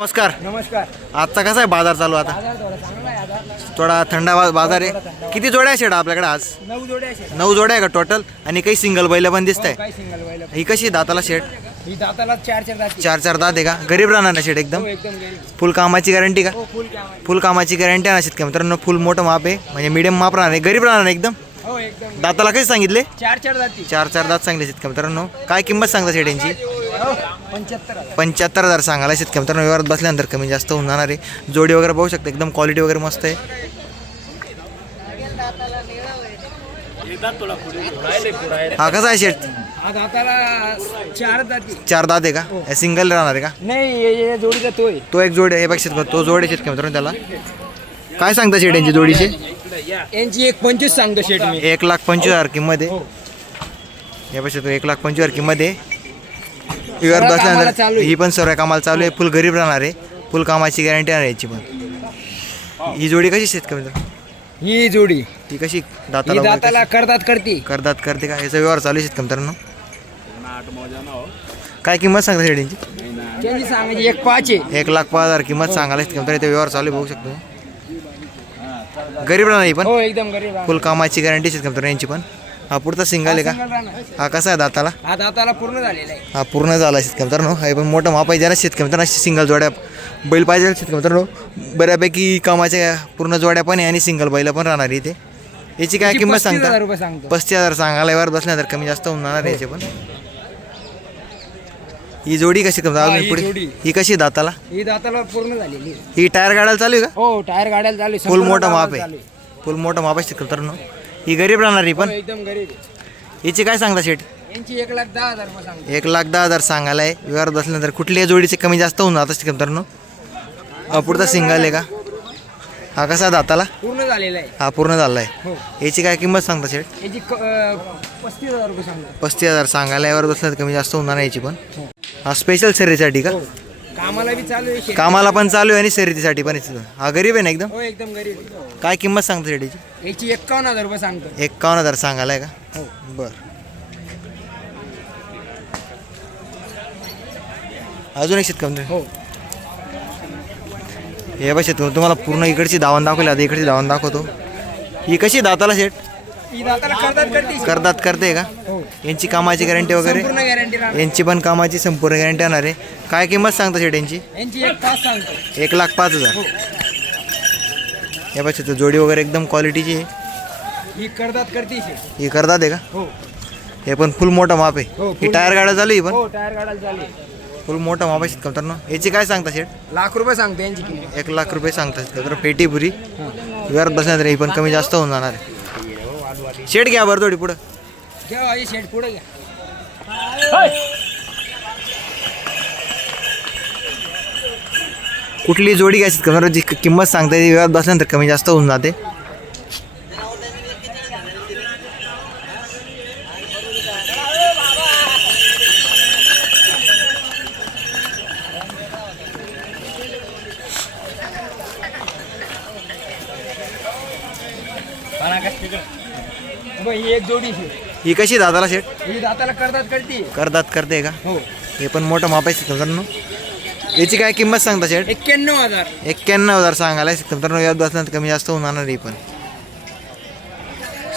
नमस्कार. नमस्कार. आजचा कसा आहे बाजार चालू आता? थोडा थंड बाजार आहे. किती जोड्या आहे शेड आपल्याकडे आज? 9 जोड्या आहेत. 9 जोड्या आहे का टोटल? आणि काही सिंगल बैल पण दिसत आहे. काही सिंगल व्हायला. ही कशी दाताला शेड? ही दाताला 4 दात. 4 दात आहे का? गरीब राहणार ना शेड एकदम? हो एकदम गरीब. फुल कामाची गॅरंटी का? हो फुल काम आहे. फुल कामाची गॅरंटी आहे ना शेतकरी मित्रांनो. फुल मोठं माप आहे म्हणजे मीडियम माप राहणार आहे. गरीब राहणार एकदम. हो एकदम. दाताला कशी सांगितले? 4 दाती. 4 दात सांगले शेतकरी मित्रांनो. काय किंमत सांगता शेड यांची? 75. 75,000 सांगायला शेतकरी मित्रांनो. व्यवहारात बसल्यानंतर कमी जास्त होणार आहे. जोडी वगैरे पाहू शकता एकदम क्वालिटी वगैरे मस्त आहे. हा कसा आहे शेट? हा दाताला 4 दाती. 4 दात आहे का? सिंगल राहणार आहे का? नाही ये जोडीचा तोय. तो एक जोड आहे पेक्षा तो जोड आहे शेतकरी मित्रांनो. त्याला काय सांगता शेट यांची जोडीचे? यांची 1.25 सांगतो शेट मी. 1,25,000 किंमत आहे. यापेक्षा तो 1,25,000 किंमत आहे. व्यवहार कामाला बसल्यानंतर चालू आहे. ही पण सर्व कामाला चालू आहे. फुल गरीब राहणार आहे. फुल कामाची गॅरंटी आहे याची पण. ही जोडी कशी शेतकरी मित्रांनो? ही जोडी ती कशी ही दाताला वगैरे दाताला करतात करती. कशी? करदात करते का? याचा व्यवहार चालू आहे शेतकरी मित्रांनो. काय किंमत सांगता शेट यांची? त्यांची सांगायची 1.5 आहे. 1,05,000 किंमत सांगायला शेतकरी मित्रांनो. इथे व्यवहार चालू आहे बघू शकतो. गरीब राहणार ही पण. हो एकदम गरीब आहे. फुल कामाची गॅरंटी शेतकरी मित्रांनो यांची पण. हा पुढचा सिंगल आहे का? सिंगल राहणार. हा कसा आहे दाताला? हा दाताला पूर्ण झालेला आहे. हा पूर्ण झाला शेतकरी मित्रांनो. हे पण मोठं माप आहे. ज्याला शेतकरी मित्रांनो सिंगल जोड्या बैल पाहिजे शेतकरी मित्रांनो. बऱ्यापैकी कामाच्या पूर्ण जोड्या पण आहे आणि सिंगल बैल पण राहणार इथे. याची काय किंमत 35,000 सांगता? रुपये सांगतो. 35,000 सांगायला व्यवहार बसल्यानंतर कमी जास्त होणार याचे पण. ही जोडी कशी करता हा, अजून ही पुढे? जोडी. ही कशी दाताला? ही दाताला पूर्ण झालेली आहे. ही टायर गाड्याला चालू आहे का? हो टायर गाड्याला चालू आहे. फुल संपूर्ण मोठं माप गावाला चालू आहे. फुल मोठं माप आहे शेतकरी मित्रांनो. ही गरीब राहणार ही हो, पण. एकदम गरीब आहे. याची काय सांगता शेट? यांची 1,10,000 रुपये सांगतो. 1,10,000 सांगायला आहे. व्यवहार बसल्यानंतर कुठल्याही जोडीचे कमी जास्त होऊन जातं शेतकरी मित्रांनो. पुढचा सिंगल आहे का? हा कसा दाताला? पूर्ण झालेला आहे. हा पूर्ण झाला आहे. हो याची काय किंमत सांगता शेट? याची 35,000 रुपये सांगतो. 35,000 सांगायला यावर बसल्यानंतर कमी जास्त होणार आहे याची पण. हो. हा स्पेशल शर्यतीसाठी का? हो. कामाला बी चालू आहे शेती. कामाला पण चालू आहे आणि शर्यतीसाठी पण आहे. हा गरीब आहे ना एकदम. हो एकदम गरीब आहे. काय किंमत सांगता शेट याची? याची 51,000 रुपये सांगतो. 51,000 सांगायला आहे का? हो बरं. अजून एक शेतकरी मित्र. हो हे बघ शेतकरी तुम्हाला पूर्ण इकडची दावण दाखवली. आता इकडची दावण दाखवतो. ही कशी दाताला शेट? ही दाताला करतात करते. करदात करते का? हो यांची कामाची गॅरंटी वगैरे? पूर्ण गॅरंटी राहणार. यांची पण कामाची संपूर्ण गॅरंटी येणार आहे. काय किंमत सांगता शेट यांची? यांची 1,05,000 सांगतो. 1,05,000. हो हे बघ शेत जोडी वगैरे एकदम क्वालिटीची आहे. ही करतात करते शेती. ही करदात आहे का? हो हे पण फुल मोठं माप आहे. हो, ही full टायर गाड्या चालू आहे पण. हो टायर गाड्याला चालू आहे. फुल मोठं माप आहे शेतकरी मित्रांनो. याची काय सांगता शेट? लाख रुपये सांगतो यांची किंमत. 1,00,000 रुपये सांगता शेतकरी. तर पेटी पुरी व्यवहार बसण्यात ही पण कमी जास्त होऊन जाणार आहे. शेट घ्या बरं थोडी पुढं. घ्या आई शेट पुढे घ्या. कुठली जोडी घ्यायची का? जी किंमत सांगता ती व्यवहार बसल्यानंतर कमी जास्त होऊन जाते. ही एक जोडी आहे. ही कशी दादाला शेट? ही दाताला करतात करते. करदात करते का? हो हे पण मोठं माप आहे शेतकरी मित्रांनो. याची काय किंमत सांगता शेट? 91,000. 91,000 सांगायला शेतकरी मित्रांनो. व्यवहार बसल्यानंतर कमी जास्त होऊन जाणार ही पण.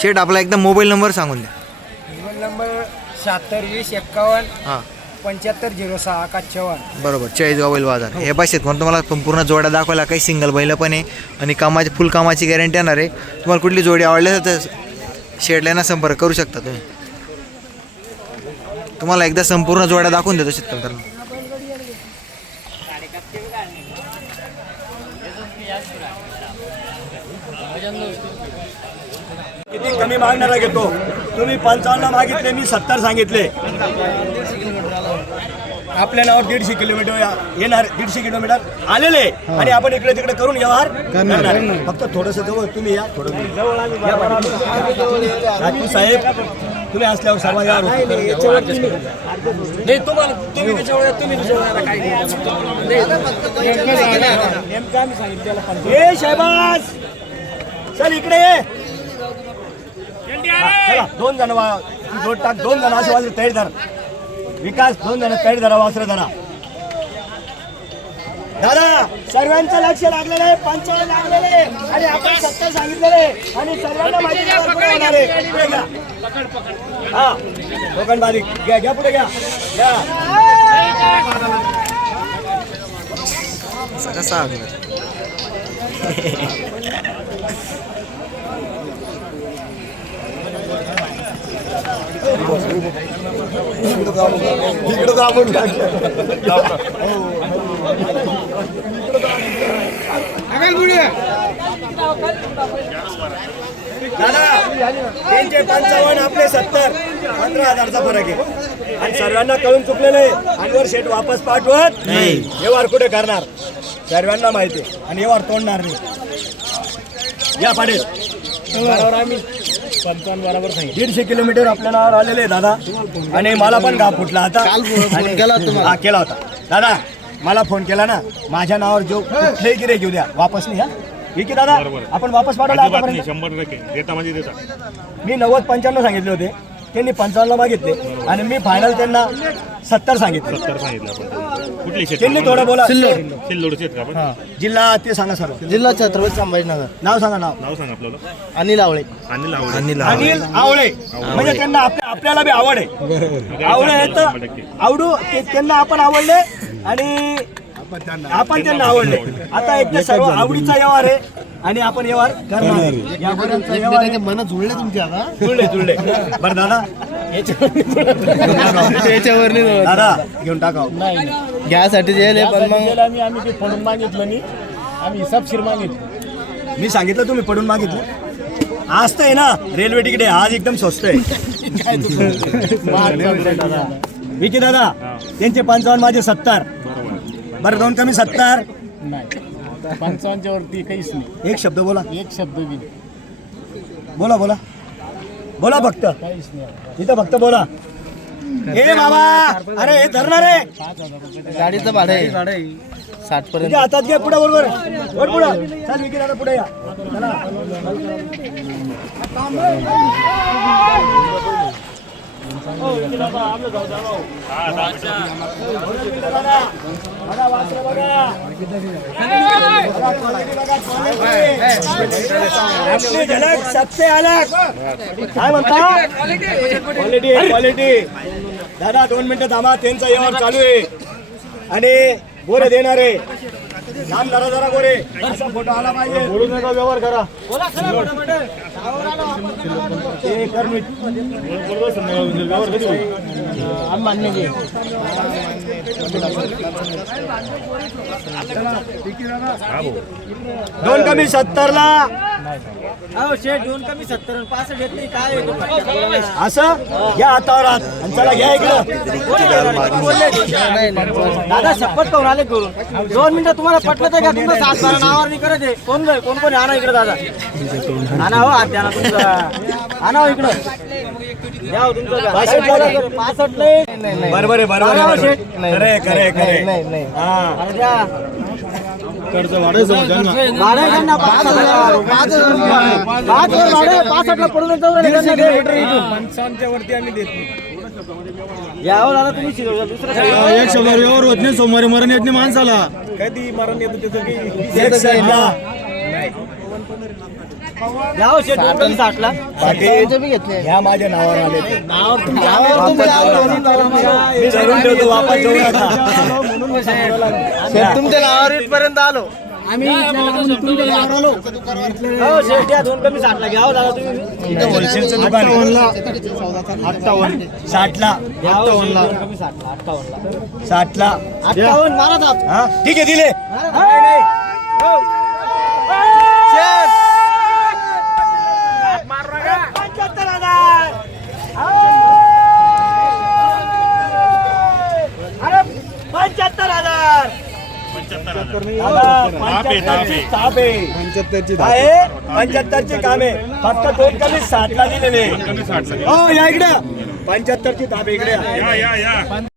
शेट आपला एकदम मोबाईल नंबर सांगून द्या. मोबाईल नंबर 762051 हां 750651. बरोबर. 40 बैल बाजार. हे बस शेतकरी तुम्हाला पूर्ण जोड्या दाखवायला. काही सिंगल बैल पण आहे आणि कामाची फुल कामाची गॅरंटी येणार आहे. तुम्हाला कुठली जोडी आवडली तर शेडला संपर्क करू शकता तुम्ही. तुम्हाला एकदा संपूर्ण जोड्या दाखवून देतो शेतकरी मित्रांनो. किती कमी मागणारा घेतो तुम्ही? 55 मागितले, मी 70 सांगितले. आपल्या नावावर 150 किलोमीटर येणार. 150 किलोमीटर आलेले आणि आपण इकडे तिकडे करून व्यवहार करणार. फक्त थोडंसं जवळ तुम्ही या. थोडं राजपूत साहेब तुम्ही असल्यावर सर्व व्यवहार होतो. नाही तुम्हाला तुम्ही त्याच्यावर या, तुम्ही त्याच्यावर काय नेमकं आम्ही सांगितलं. ए शहबाज चल इकडे ये. चला 2 जण जोड टाक. 2 जण असे वाजले तैर धर. विकास 2 जण तैर धरा वासरे धरा. दादा सर्वांचं लक्ष लागलेलं आहे, 55 लागलेले आहे आणि आपण 70 सांगितलेले आहे आणि सर्वांना माहिती आहे पुढे होणार आहे. पुढे घ्या. हा कोकण बारीक घ्या घ्या पुढे घ्या घ्या. कसा इकडं दाबून दादा त्यांचे 55 आपले 70 15,000चा फरक आहे आणि सर्वांना कळून चुकलेलं आहे. अनवर शेठ वापस पाठवत नाही. व्यवहार कुठे करणार सर्वांना माहिती आहे आणि व्यवहार तोडणार नाही. या पाटील बरोबर आम्ही 55 बरोबर नाही. 150 किलोमीटर आपल्या नावावर आलेले आहे दादा आणि मला पण घाप फुटला आता. हा केला होता दादा. मला फोन केला ना माझ्या नावावर जो कुठलेही गिरे घेऊ द्या वापस नाही. हा ठीक आहे दादा आपण वापस पाठवला आतापर्यंत 100% देता म्हणजे देता. मी 90-95 सांगितले होते त्यांनी 55 मागितले आणि मी फायनल त्यांना 70 सांगितले. 70 सांगितलं आपण. कुठली शेत त्यांनी थोडं बोला. सिल्लोडचे आहेत का आपण? जिल्हा ते सांगा सर. जिल्हा छत्रपती संभाजीनगर. नाव सांगा नाव. नाव सांग आपल्याला. अनिल आवळे. अनिल आवडे. अनिल आवळे म्हणजे त्यांना आपल्याला बी आवड आहे. आवडे आहे तर आवडू त्यांना आपण आवडले आणि आपण त्यांना आवडले. आता एक सर्व आवडीचा व्यवहार आहे आणि आपण व्यवहार करणार आहे. यापर्यंत व्यवहार आहे. मन जुळले तुमच्या आता. जुळले बरं दादा त्याच्यावर नाही दादा घेऊन टाकाव. घ्यासाठी जेल आहे पण मग आम्ही ते पडून मागितलं नाही, आम्ही हिसाबशीर मागितलं. मी सांगितलं तुम्ही पडून मागितलं. आज तर आहे ना रेल्वे तिकीट आहे आज एकदम स्वस्त आहे. विकी दादा त्यांचे 55 माझे 70 बरं दोन कमी 70. नाही 55च्या वरती काहीच नाही. एक शब्द बोला. एक शब्द बी नाही. बोला बोला बोला फक्त काहीच नाही. इथं फक्त बोला. ए बाबा अरे हे धरणार आहे. गाडीचं भाडं आहे 60 पर्यंत. तुझ्या हातात घ्या पुढे बरोबर वर पुढं चल विकी दादा पुढे या चला. आपली झलक सबसे अलग काय म्हणता क्वालिटी क्वालिटी. दादा 2 मिनिटं थांबा त्यांचा व्यवहार चालू आहे आणि गोरे देणार आहे. थांब जरा जरा गोरे असा फोटो आला पाहिजे. बोलू नका व्यवहार करा. ते कर नीट. मान्य घे. दोन कमी 70 ला शेठ 2 कमी 70 65 येत नाही काय असं घ्या हातावर हात आणि चला घ्या इकडं. दादा शपथ करून आले करून 2 मिनिटं तुम्हाला पटलं तर का तुमचं 7-12 नावावर नाही करत आहे. कोण कोण आणा इकडे दादा आणा हो हात द्या ना तुमचा आणा हो इकडं द्या हो तुमचं 65 नाही बरोबर आहे बरोबर आहे खरे खरे खरे नाही नाही हा अरे द्या भाडं घ्या ना 65 ला पडून जाऊ रे. 55च्या वरती आम्ही देत नाही. यावं दादा तुम्ही दुसरं एक शंभर व्यवहार होत नाही. सोमवारी मरण येत नाही माणसाला. कधी मरण येतं त्याचं काही द्यावं शेठ 2 कमी 60 ला पाटील ह्या माझ्या नावावर आले ते. मी धरून ठेवतो वापस जाऊ नका. तुमच्या नावावर इथपर्यंत आलो. आम्ही हो शेठ द्या 2 कमी 60 ला घ्यावं दादा तुम्ही इथं होलसेलचं दुकान आहे. 60 ला द्यावं 2 कमी 60 ला 58 ला 60 ला 58 मारा दाब. हा ठीक आहे दिले. अरे 75,000 75ची कामे फक्त 2 कमी 60 ला दिलेले. हो या इकडं 75ची ताबे इकडे या या या.